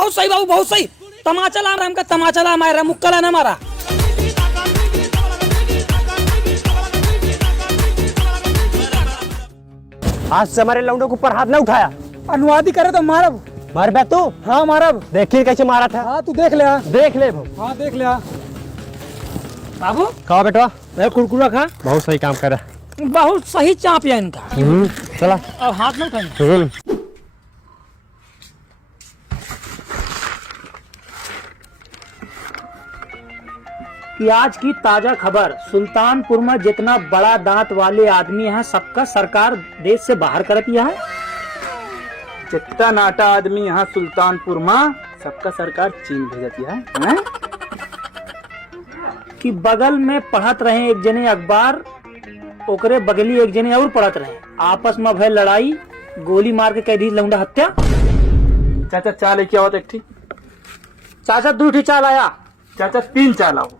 बहुत सही बाबू, बहुत सही। तमाचा ला हमका, तमाचा ला मारा, मुक्का ना मारा। आज से हमारे लौंडों के ऊपर हाथ न उठाया। अनुवादी करे तो मारब। मार बे तू। हाँ मारब। देखिए कैसे मारा था। हाँ तू देख ले। देख ले हाँ देख ले बाबू। खाओ बेटा, कुरकुरा खा। बहुत सही काम कर रहा। बहुत सही चाप है इनका। चला अब हाथ में उठाना। कि आज की ताजा खबर, सुल्तानपुर में जितना बड़ा दांत वाले आदमी है सबका सरकार देश से बाहर कर दिया है। जितना नाटा आदमी यहाँ सुल्तानपुर में सबका सरकार चीन भेजती है। कि बगल में पढ़त रहे एक जने अखबार, ओकरे बगली एक जने और पढ़त रहे, आपस में भय लड़ाई, गोली मार के कैदी लौंडा हत्या। चाचा चाय लेके आओ एक ठीक। चाचा 2 ठी चाल आया। चाचा 3 चाय लाओ।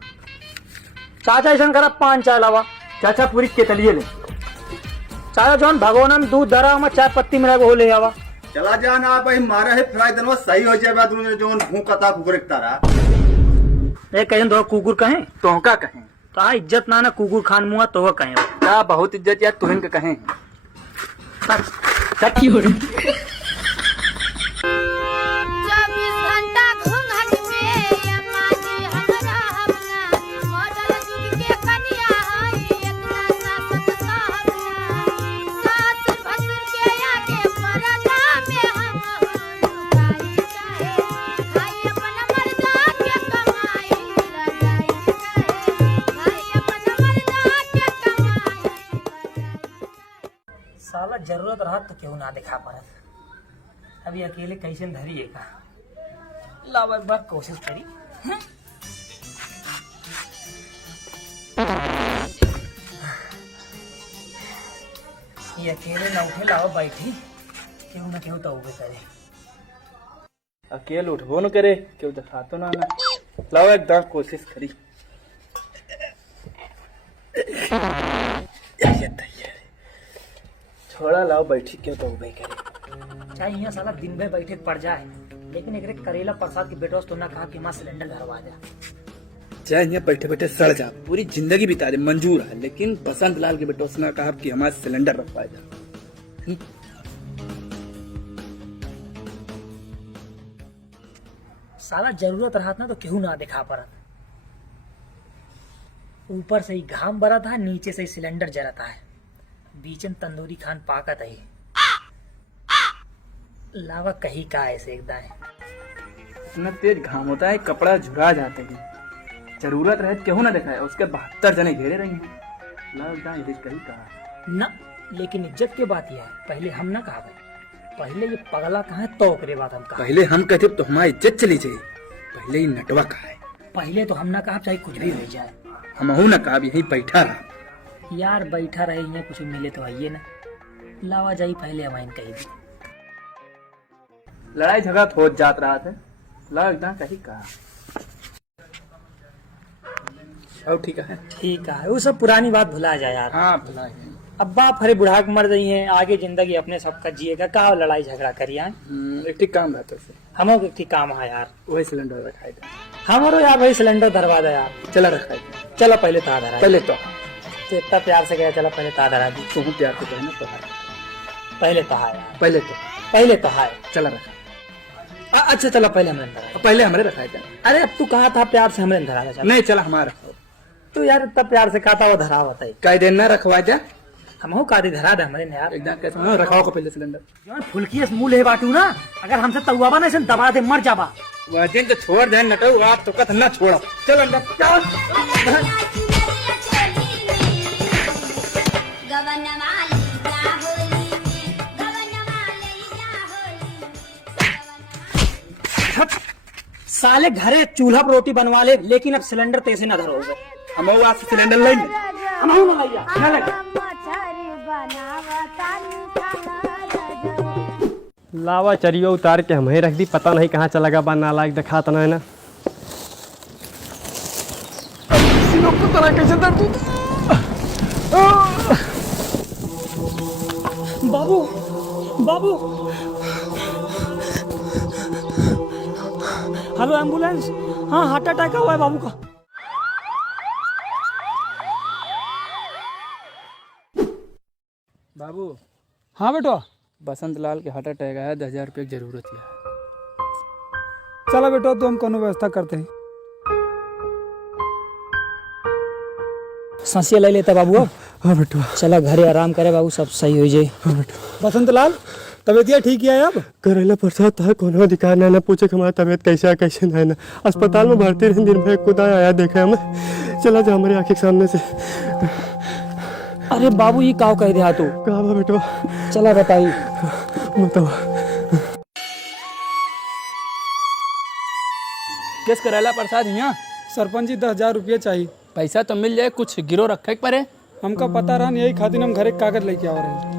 चाचा ऐसा करा 5 चाय लावा। चाचा पूरी केतलिए ले। चाचा जौन भगोना में दूध धरा में चाय पत्ती मिला के हो ले आवा। चला जाना भाई, मारा है फ्राई दनवा सही हो जाए बाद में जो भूखता कुकुरता रहा। ए कहें तो कुकुर कहें तो का कहें ता इज्जत ना ना कुकुर खान मुआ तो कहें क्या बहुत इज्जत या तुहिन के कहें। साला जरूरत रहा तो क्यों ना दिखा पारत। अभी अकेले कैसे धरिएगा। लाओ एक बार कोशिश करी। ये अकेले ना उठे, लाओ बैठी, क्यों ना क्यों तो उठे करे। अकेले उठबो न करे, क्यों दिखा तो ना। लाओ एक दांत कोशिश करी। छोड़ा लाओ बैठी, क्यों तो उबे करे। चाहे यहाँ साला दिन भर बैठे पड़ जाए, लेकिन एक करेला प्रसाद के बेटों तो ना कहा कि माँ सिलेंडर घरवा जा। चाहे यहाँ बैठे बैठे सड़ जा, पूरी जिंदगी बिता दे मंजूर है, लेकिन बसंत लाल के बेटों से ना कहा कि हमारा सिलेंडर रखवा जा। साला जरूरत रहा ना तो क्यों ना दिखा पड़ा। ऊपर से ही घाम भरा था, नीचे से ही सिलेंडर जरता है, बीच में तंदूरी खान पाकत है। लावा कहीं का ऐसे एक दाएं। इतना तेज घाम होता है, कपड़ा झुरा जाते हैं। जरूरत रहे क्यों ना दिखाया, उसके 72 जने घेरे रही हैं। लावा कहीं कहा ना, लेकिन इज्जत की बात यह है, पहले हम ना कहा भाई, पहले ये पगला कहा है तो ओकरे बात हम कहा। पहले हम कहते तो हमारी इज्जत चली जाए। पहले ही नटवा कहा है। पहले तो हम ना कहा चाहे कुछ भी हो जाए। हम ना कहा यही बैठा रहा। यार बैठा रहे, यहाँ कुछ मिले तो आइए ना। लावा जाई पहले हम कही दी। लड़ाई झगड़ा हो जात रहा था। लाओ एकदम कहीं कहा। अब ठीक है। ठीक है, वो सब पुरानी बात भुला जाए यार। हाँ भुला। अब बाप हरे बुढ़ा मर गई है, आगे जिंदगी अपने सबका जिएगा, का लड़ाई झगड़ा करिए। एक ठीक काम रहता है। हमो एक ठीक काम है यार, वही सिलेंडर रखाई दे। हमारो यार वही सिलेंडर धरवा दे यार। चला रखाई दे। चलो पहले ता धरा। पहले तो इतना प्यार से गया, चलो पहले ता धरा दी। तू प्यार से कहना तो है। पहले तो है यार, पहले तो है। चला रखा। अच्छा चलो पहले हमने धरा। पहले हमारे रखाई दे। अरे अब तू कहा था प्यार से हमने धरा था। नहीं चला हमारा रखो। तू यार इतना प्यार से कहा था वो धरा बताई। कई दिन ना रखवा दे। हम कादी धरा दे हमारे यार। एकदम कैसे रखाओ को पहले सिलेंडर। यार फुलकी मुंह ले बाटू ना, अगर हमसे तउआबा ना इसे दबा दे मर जाबा। वह दिन तो छोड़ दे नटो, आप तो कत ना छोड़ा। चल अंदर चल। साले घरे चूल्हा पर रोटी बनवा ले, लेकिन अब सिलेंडर तेसे न धरोगे। हम आज से सिलेंडर लेंगे। हम न लइया न लगे। लावा चरियो उतार के हमें रख दी, पता नहीं कहाँ चला गया। ना लायक दिखा तना है ना। बाबू बाबू हेलो एम्बुलेंस। हाँ हार्ट अटैक हुआ है बाबू का। बाबू हाँ बेटा। बसंत लाल के हार्ट अटैक आया, 10,000 रुपये की जरूरत है। चलो बेटा तो हम कोनो व्यवस्था करते हैं। सांसिया ले लेता बाबू अब। हाँ बेटवा। चला घरे आराम करे बाबू, सब सही हो जाए। हाँ बेटवा। बसंत लाल तबियत ठीक है अब? करेला प्रसाद था कोनो अधिकार ना ना पूछे कि हमारा तबियत कैसे है कैसे नहीं ना। अस्पताल में भर्ती रहे दिन भर खुदा आया देखा हमें। चला जा हमारी आंखें के सामने से। अरे बाबू ये काव कह दिया तू? कहा बा बेटवा? चला बताइए। बताओ। किस करेला प्रसाद यहाँ? सरपंच जी 10,000 रुपये चाहिए। पैसा तो मिल जाए, कुछ गिरो रखे के परे। हमका पता रहा यही खातिर हम घरे कागज लेके आ रहे हैं।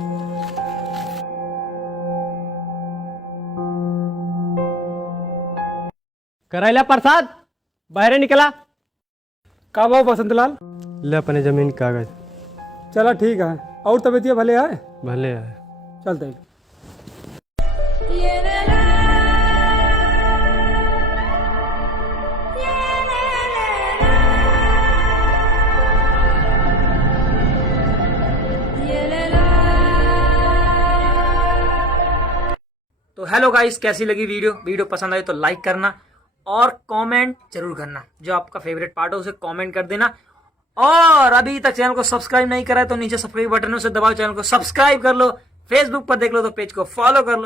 करेला प्रसाद बाहर निकला। का भाव बसंत लाल? ले अपने जमीन कागज। चला ठीक है। और तबियत भले है? भले है। चलते हैं। तो हेलो गाइस, कैसी लगी वीडियो पसंद आई तो लाइक करना और कमेंट जरूर करना। जो आपका फेवरेट पार्ट हो उसे कमेंट कर देना। और अभी तक चैनल को सब्सक्राइब नहीं करा है तो नीचे सब्सक्राइब बटन से दबाओ, चैनल को सब्सक्राइब कर लो। फेसबुक पर देख लो तो पेज को फॉलो कर लो।